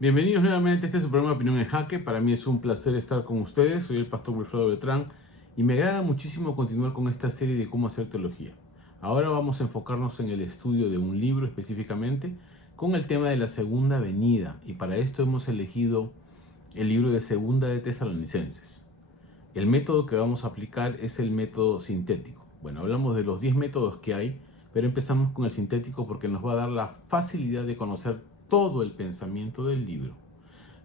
Bienvenidos nuevamente a este su programa Opinión en Jaque. Para mí es un placer estar con ustedes. Soy el pastor Wilfredo Beltrán y me agrada muchísimo continuar con esta serie de cómo hacer teología. Ahora vamos a enfocarnos en el estudio de un libro específicamente con el tema de la segunda venida, y para esto hemos elegido el libro de Segunda de Tesalonicenses. El método que vamos a aplicar es el método sintético. Bueno, hablamos de los 10 métodos que hay, pero empezamos con el sintético porque nos va a dar la facilidad de conocer todo el pensamiento del libro.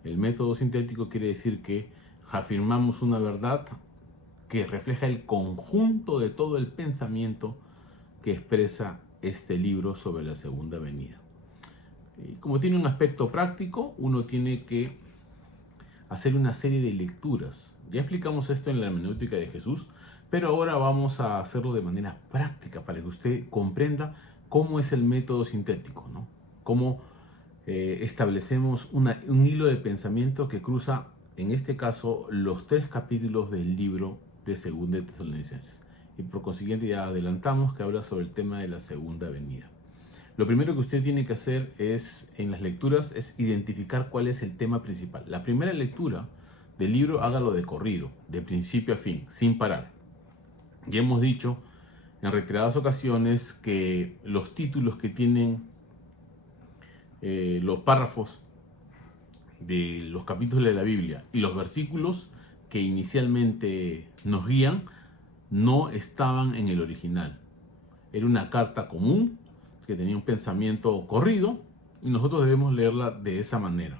El método sintético quiere decir que afirmamos una verdad que refleja el conjunto de todo el pensamiento que expresa este libro sobre la segunda venida. Y como tiene un aspecto práctico, uno tiene que hacer una serie de lecturas. Ya explicamos esto en la hermenéutica de Jesús, pero ahora vamos a hacerlo de manera práctica para que usted comprenda cómo es el método sintético, ¿no? Cómo establecemos un hilo de pensamiento que cruza, en este caso, los 3 capítulos del libro de Segunda de Tesalonicenses. Y por consiguiente ya adelantamos que habla sobre el tema de la segunda venida. Lo primero que usted tiene que hacer en las lecturas es identificar cuál es el tema principal. La primera lectura del libro hágalo de corrido, de principio a fin, sin parar. Ya hemos dicho en reiteradas ocasiones que los títulos que tienen los párrafos de los capítulos de la Biblia y los versículos que inicialmente nos guían no estaban en el original. Era una carta común que tenía un pensamiento corrido y nosotros debemos leerla de esa manera.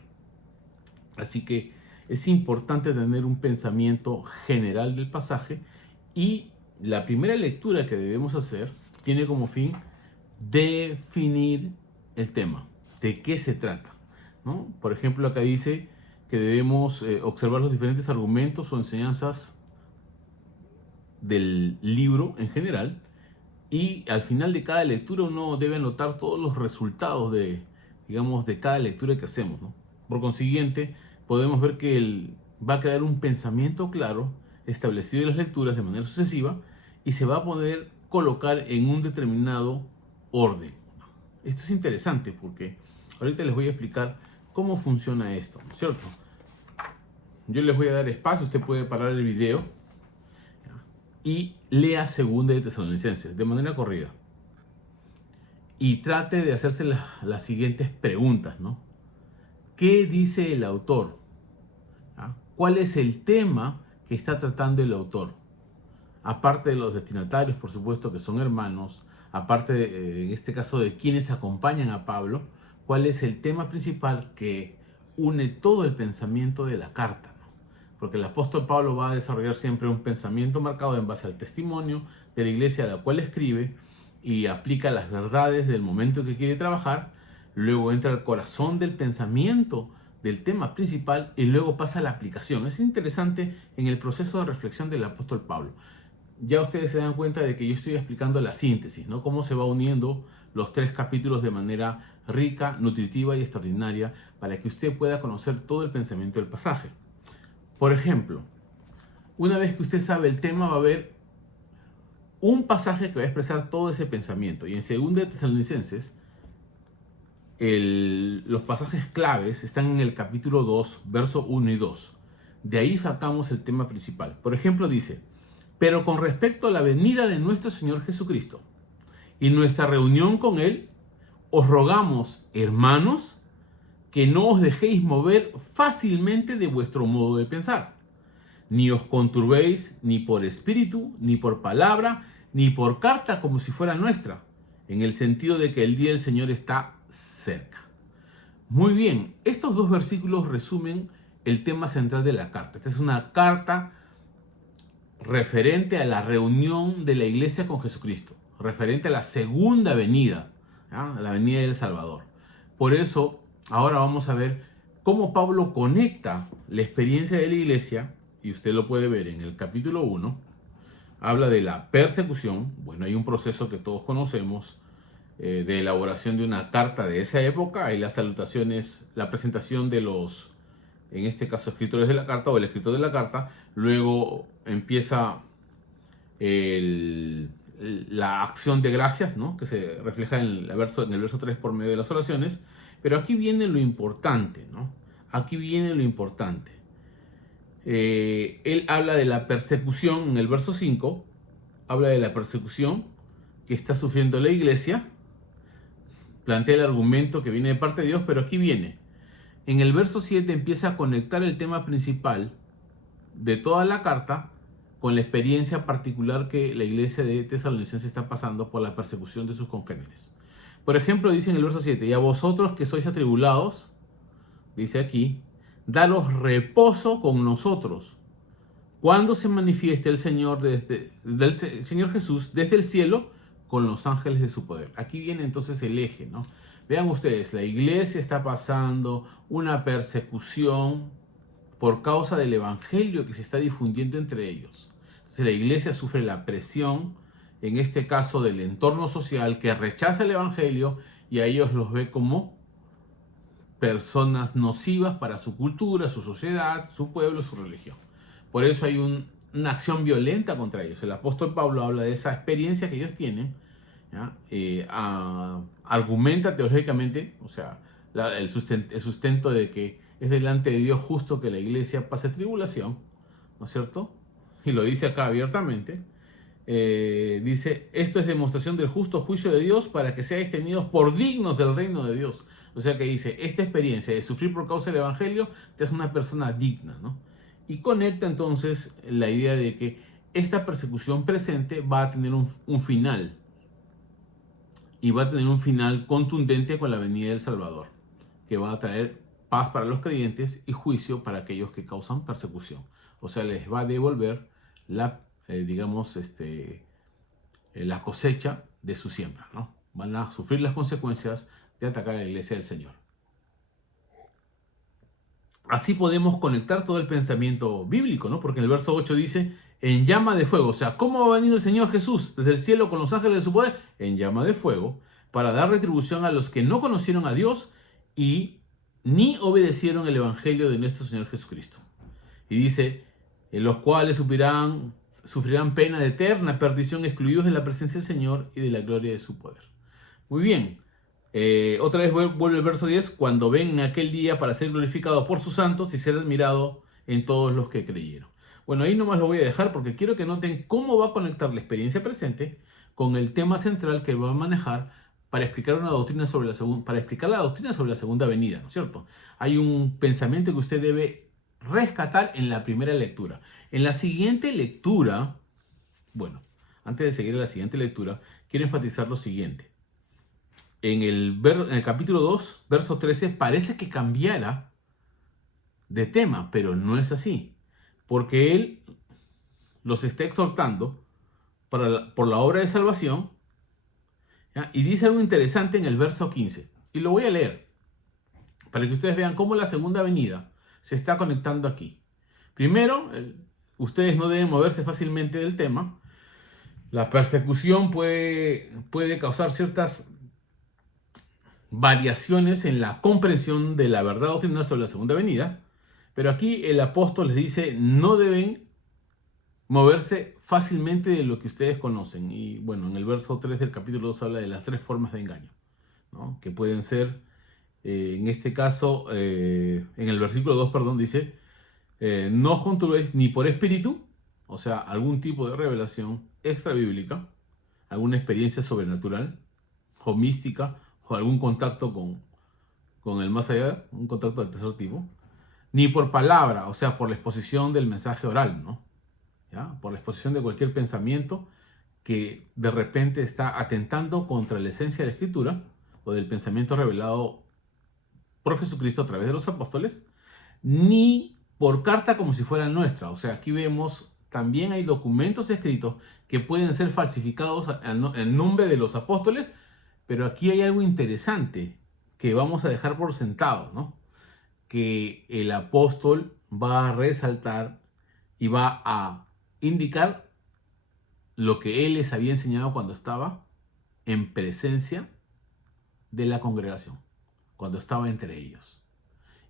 Así que es importante tener un pensamiento general del pasaje, y la primera lectura que debemos hacer tiene como fin definir el tema, de qué se trata, ¿no? Por ejemplo, acá dice que debemos observar los diferentes argumentos o enseñanzas del libro en general, y al final de cada lectura uno debe anotar todos los resultados de cada lectura que hacemos, ¿no? Por consiguiente, podemos ver que va a crear un pensamiento claro establecido en las lecturas de manera sucesiva y se va a poder colocar en un determinado orden. Esto es interesante porque ahorita les voy a explicar cómo funciona esto, ¿no es cierto? Yo les voy a dar espacio, usted puede parar el video y lea Segunda de Tesalonicenses de manera corrida. Y trate de hacerse las siguientes preguntas, ¿no? ¿Qué dice el autor? ¿Ah? ¿Cuál es el tema que está tratando el autor? Aparte de los destinatarios, por supuesto, que son hermanos, aparte en este caso de quienes acompañan a Pablo, ¿cuál es el tema principal que une todo el pensamiento de la carta? Porque el apóstol Pablo va a desarrollar siempre un pensamiento marcado en base al testimonio de la iglesia a la cual escribe y aplica las verdades del momento que quiere trabajar, luego entra al corazón del pensamiento del tema principal y luego pasa a la aplicación. Es interesante en el proceso de reflexión del apóstol Pablo. Ya ustedes se dan cuenta de que yo estoy explicando la síntesis, ¿no? Cómo se va uniendo los 3 capítulos de manera rica, nutritiva y extraordinaria para que usted pueda conocer todo el pensamiento del pasaje. Por ejemplo, una vez que usted sabe el tema, va a haber un pasaje que va a expresar todo ese pensamiento. Y en 2 de Tesalonicenses, los pasajes claves están en el capítulo 2, verso 1 y 2. De ahí sacamos el tema principal. Por ejemplo, dice: pero con respecto a la venida de nuestro Señor Jesucristo y nuestra reunión con Él, os rogamos, hermanos, que no os dejéis mover fácilmente de vuestro modo de pensar, ni os conturbéis ni por espíritu, ni por palabra, ni por carta como si fuera nuestra, en el sentido de que el día del Señor está cerca. Muy bien, estos 2 versículos resumen el tema central de la carta. Esta es una carta referente a la reunión de la iglesia con Jesucristo, referente a la segunda venida, ¿ya? La venida del Salvador. Por eso, ahora vamos a ver cómo Pablo conecta la experiencia de la iglesia, y usted lo puede ver en el capítulo 1, habla de la persecución. Bueno, hay un proceso que todos conocemos de elaboración de una carta de esa época. Hay las salutaciones, la presentación de los, en este caso, escritores de la carta o el escritor de la carta. Luego empieza la acción de gracias, ¿no? Que se refleja en el verso 3 por medio de las oraciones. Pero aquí viene lo importante, ¿no? aquí viene lo importante. Él habla de la persecución en el verso 5, habla de la persecución que está sufriendo la iglesia, plantea el argumento que viene de parte de Dios, pero aquí viene. En el verso 7 empieza a conectar el tema principal de toda la carta con la experiencia particular que la iglesia de Tesalonicenses está pasando por la persecución de sus congéneres. Por ejemplo, dice en el verso 7, y a vosotros que sois atribulados, dice aquí, daros reposo con nosotros cuando se manifieste el Señor, del Señor Jesús desde el cielo con los ángeles de su poder. Aquí viene entonces el eje, ¿no? Vean ustedes, la iglesia está pasando una persecución por causa del evangelio que se está difundiendo entre ellos. Entonces la iglesia sufre la presión, en este caso del entorno social, que rechaza el evangelio y a ellos los ve como personas nocivas para su cultura, su sociedad, su pueblo, su religión. Por eso hay una acción violenta contra ellos. El apóstol Pablo habla de esa experiencia que ellos tienen, argumenta teológicamente, o sea, el sustento de que es delante de Dios justo que la iglesia pase tribulación, ¿no es cierto? Y lo dice acá abiertamente. Dice, esto es demostración del justo juicio de Dios para que seáis tenidos por dignos del reino de Dios. O sea que dice, esta experiencia de sufrir por causa del evangelio te hace una persona digna, ¿no? Y conecta entonces la idea de que esta persecución presente va a tener un final. Y va a tener un final contundente con la venida del Salvador, que va a traer paz para los creyentes y juicio para aquellos que causan persecución. O sea, les va a devolver la cosecha de su siembra, ¿no? Van a sufrir las consecuencias de atacar a la iglesia del Señor. Así podemos conectar todo el pensamiento bíblico, ¿no? Porque en el verso 8 dice, en llama de fuego. O sea, ¿cómo va a venir el Señor Jesús desde el cielo con los ángeles de su poder? En llama de fuego, para dar retribución a los que no conocieron a Dios y ni obedecieron el evangelio de nuestro Señor Jesucristo. Y dice, en los cuales sufrirán pena de eterna perdición, excluidos de la presencia del Señor y de la gloria de su poder. Muy bien. Otra vez vuelve el verso 10, cuando ven aquel día para ser glorificado por sus santos y ser admirado en todos los que creyeron. Bueno, ahí nomás lo voy a dejar porque quiero que noten cómo va a conectar la experiencia presente con el tema central que va a manejar para explicar una doctrina sobre para explicar la doctrina sobre la segunda venida, ¿no es cierto? Hay un pensamiento que usted debe rescatar en la primera lectura. En la siguiente lectura, bueno, antes de seguir a la siguiente lectura, quiero enfatizar lo siguiente. En el capítulo 2, verso 13, parece que cambiara de tema, pero no es así, porque él los está exhortando por la obra de salvación, ¿ya? Y dice algo interesante en el verso 15, y lo voy a leer, para que ustedes vean cómo la segunda venida se está conectando aquí. Primero, ustedes no deben moverse fácilmente del tema. La persecución puede causar ciertas variaciones en la comprensión de la verdad doctrinal sobre la segunda venida, pero aquí el apóstol les dice no deben moverse fácilmente de lo que ustedes conocen. Y bueno, en el verso 3 del capítulo 2 habla de las 3 formas de engaño, ¿no? Que pueden ser, en este caso, en el versículo 2, perdón, dice, no os conturbéis ni por espíritu, o sea, algún tipo de revelación extra bíblica, alguna experiencia sobrenatural o mística, o algún contacto con el más allá, un contacto del tercer tipo, ni por palabra, o sea, por la exposición del mensaje oral, ¿no? ¿Ya? Por la exposición de cualquier pensamiento que de repente está atentando contra la esencia de la Escritura o del pensamiento revelado por Jesucristo a través de los apóstoles, ni por carta como si fuera nuestra. O sea, aquí vemos también hay documentos escritos que pueden ser falsificados en nombre de los apóstoles. Pero aquí hay algo interesante que vamos a dejar por sentado, ¿no? Que el apóstol va a resaltar y va a indicar lo que él les había enseñado cuando estaba en presencia de la congregación, cuando estaba entre ellos.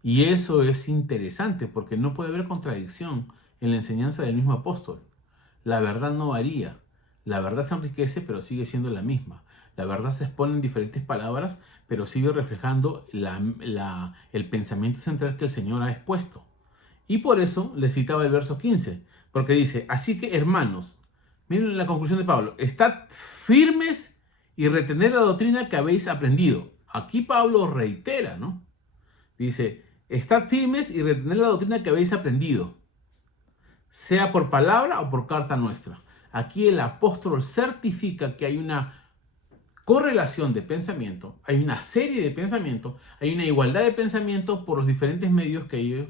Y eso es interesante porque no puede haber contradicción en la enseñanza del mismo apóstol. La verdad no varía. La verdad se enriquece, pero sigue siendo la misma. La verdad se expone en diferentes palabras, pero sigue reflejando el pensamiento central que el Señor ha expuesto. Y por eso le citaba el verso 15, porque dice, así que hermanos, miren la conclusión de Pablo, estad firmes y retened la doctrina que habéis aprendido. Aquí Pablo reitera, ¿no? Dice, estad firmes y retened la doctrina que habéis aprendido, sea por palabra o por carta nuestra. Aquí el apóstol certifica que hay una correlación de pensamiento, hay una serie de pensamientos, hay una igualdad de pensamiento por los diferentes medios que ellos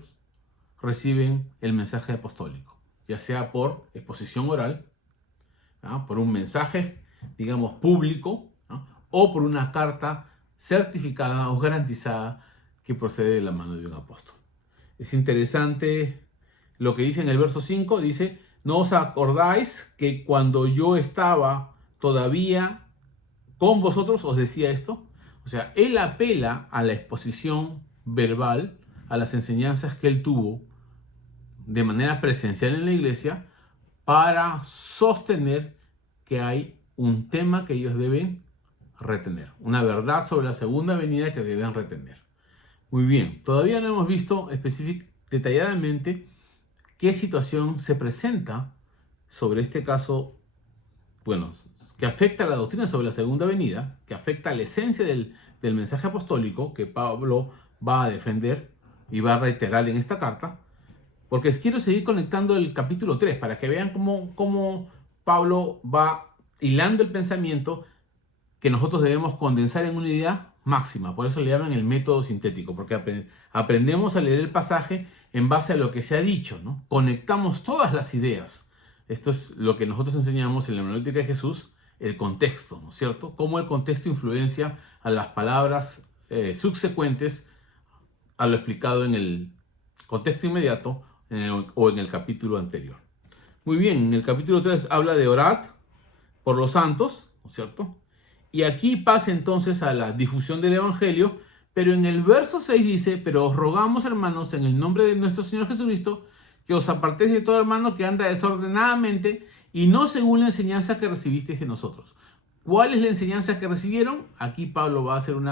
reciben el mensaje apostólico, ya sea por exposición oral, ¿no? Por un mensaje, digamos, público, ¿no? O por una carta certificada o garantizada que procede de la mano de un apóstol. Es interesante lo que dice en el verso 5, dice, ¿no os acordáis que cuando yo estaba todavía con vosotros os decía esto? O sea, él apela a la exposición verbal, a las enseñanzas que él tuvo de manera presencial en la iglesia para sostener que hay un tema que ellos deben retener, una verdad sobre la segunda venida que deben retener. Muy bien, todavía no hemos visto detalladamente qué situación se presenta sobre este caso, bueno, que afecta a la doctrina sobre la segunda venida, que afecta a la esencia del mensaje apostólico que Pablo va a defender y va a reiterar en esta carta, porque quiero seguir conectando el capítulo 3 para que vean cómo Pablo va hilando el pensamiento que nosotros debemos condensar en una idea máxima. Por eso le llaman el método sintético, porque aprendemos a leer el pasaje en base a lo que se ha dicho, ¿no? Conectamos todas las ideas. Esto es lo que nosotros enseñamos en la hermenéutica de Jesús, el contexto, ¿no es cierto? Cómo el contexto influencia a las palabras subsecuentes a lo explicado en el contexto inmediato o en el capítulo anterior. Muy bien, en el capítulo 3 habla de orad por los santos, ¿no es cierto? Y aquí pasa entonces a la difusión del Evangelio, pero en el verso 6 dice, pero os rogamos, hermanos, en el nombre de nuestro Señor Jesucristo, que os apartéis de todo hermano que anda desordenadamente y no según la enseñanza que recibisteis de nosotros. ¿Cuál es la enseñanza que recibieron? Aquí Pablo va a hacer un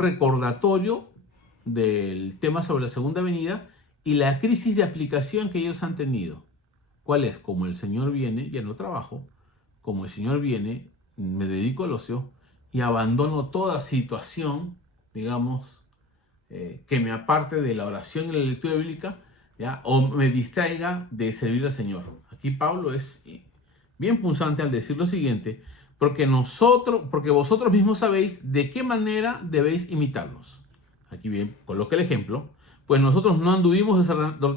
recordatorio del tema sobre la segunda venida y la crisis de aplicación que ellos han tenido. ¿Cuál es? Como el Señor viene, ya no trabajo. Como el Señor viene, me dedico al ocio y abandono toda situación, que me aparte de la oración y la lectura bíblica, ¿ya? O me distraiga de servir al Señor. Aquí Pablo es bien punzante al decir lo siguiente, porque vosotros mismos sabéis de qué manera debéis imitarnos. Aquí bien, coloca el ejemplo, pues nosotros no anduvimos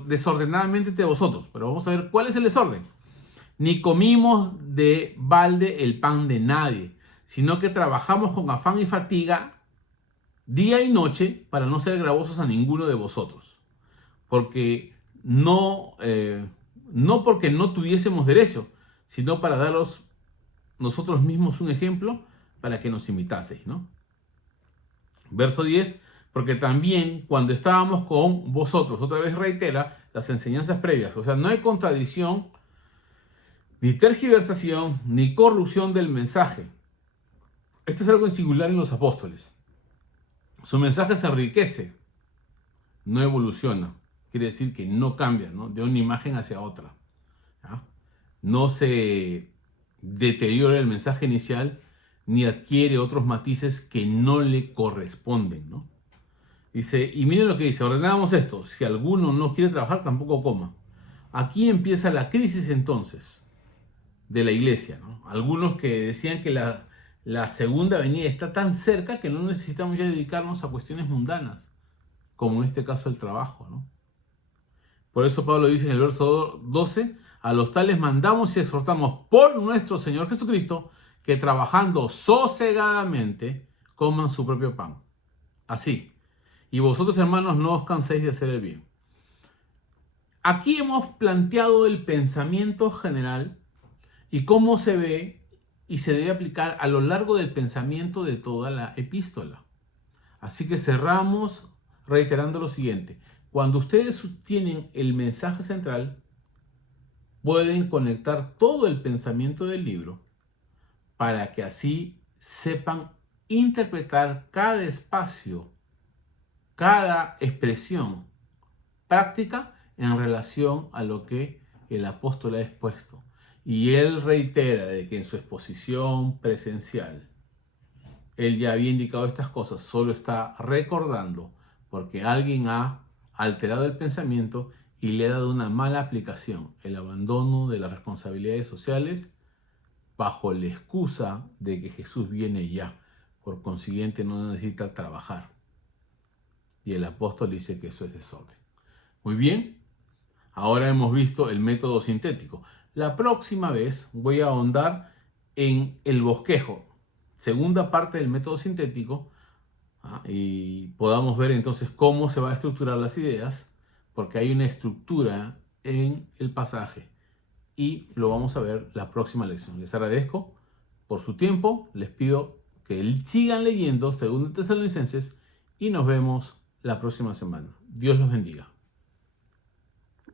desordenadamente entre vosotros, pero vamos a ver cuál es el desorden. Ni comimos de balde el pan de nadie, sino que trabajamos con afán y fatiga día y noche para no ser gravosos a ninguno de vosotros. Porque no porque no tuviésemos derecho, sino para daros nosotros mismos un ejemplo para que nos imitaseis, ¿no? Verso 10, porque también cuando estábamos con vosotros, otra vez reitera las enseñanzas previas, o sea, no hay contradicción, ni tergiversación, ni corrupción del mensaje. Esto es algo singular en los apóstoles. Su mensaje se enriquece, no evoluciona. Quiere decir que no cambia, ¿no? De una imagen hacia otra, ¿ya? No se deteriora el mensaje inicial, ni adquiere otros matices que no le corresponden, ¿no? Dice, y miren lo que dice, ordenábamos esto, si alguno no quiere trabajar, tampoco coma. Aquí empieza la crisis entonces de la iglesia, ¿no? Algunos que decían que la segunda venida está tan cerca que no necesitamos ya dedicarnos a cuestiones mundanas, como en este caso el trabajo, ¿no? Por eso Pablo dice en el verso 12, a los tales mandamos y exhortamos por nuestro Señor Jesucristo que trabajando sosegadamente coman su propio pan. Así. Y vosotros, hermanos, no os canséis de hacer el bien. Aquí hemos planteado el pensamiento general y cómo se ve y se debe aplicar a lo largo del pensamiento de toda la epístola. Así que cerramos reiterando lo siguiente. Cuando ustedes tienen el mensaje central, pueden conectar todo el pensamiento del libro para que así sepan interpretar cada espacio, cada expresión práctica en relación a lo que el apóstol ha expuesto. Y él reitera de que en su exposición presencial él ya había indicado estas cosas, solo está recordando porque alguien ha alterado el pensamiento y le ha dado una mala aplicación, el abandono de las responsabilidades sociales bajo la excusa de que Jesús viene ya, por consiguiente no necesita trabajar. Y el apóstol dice que eso es desorden. Muy bien, ahora hemos visto el método sintético. La próxima vez voy a ahondar en el bosquejo, segunda parte del método sintético, y podamos ver entonces cómo se van a estructurar las ideas, porque hay una estructura en el pasaje y lo vamos a ver la próxima lección. Les agradezco por su tiempo, les pido que sigan leyendo 2 Tesalonicenses y nos vemos la próxima semana. Dios los bendiga.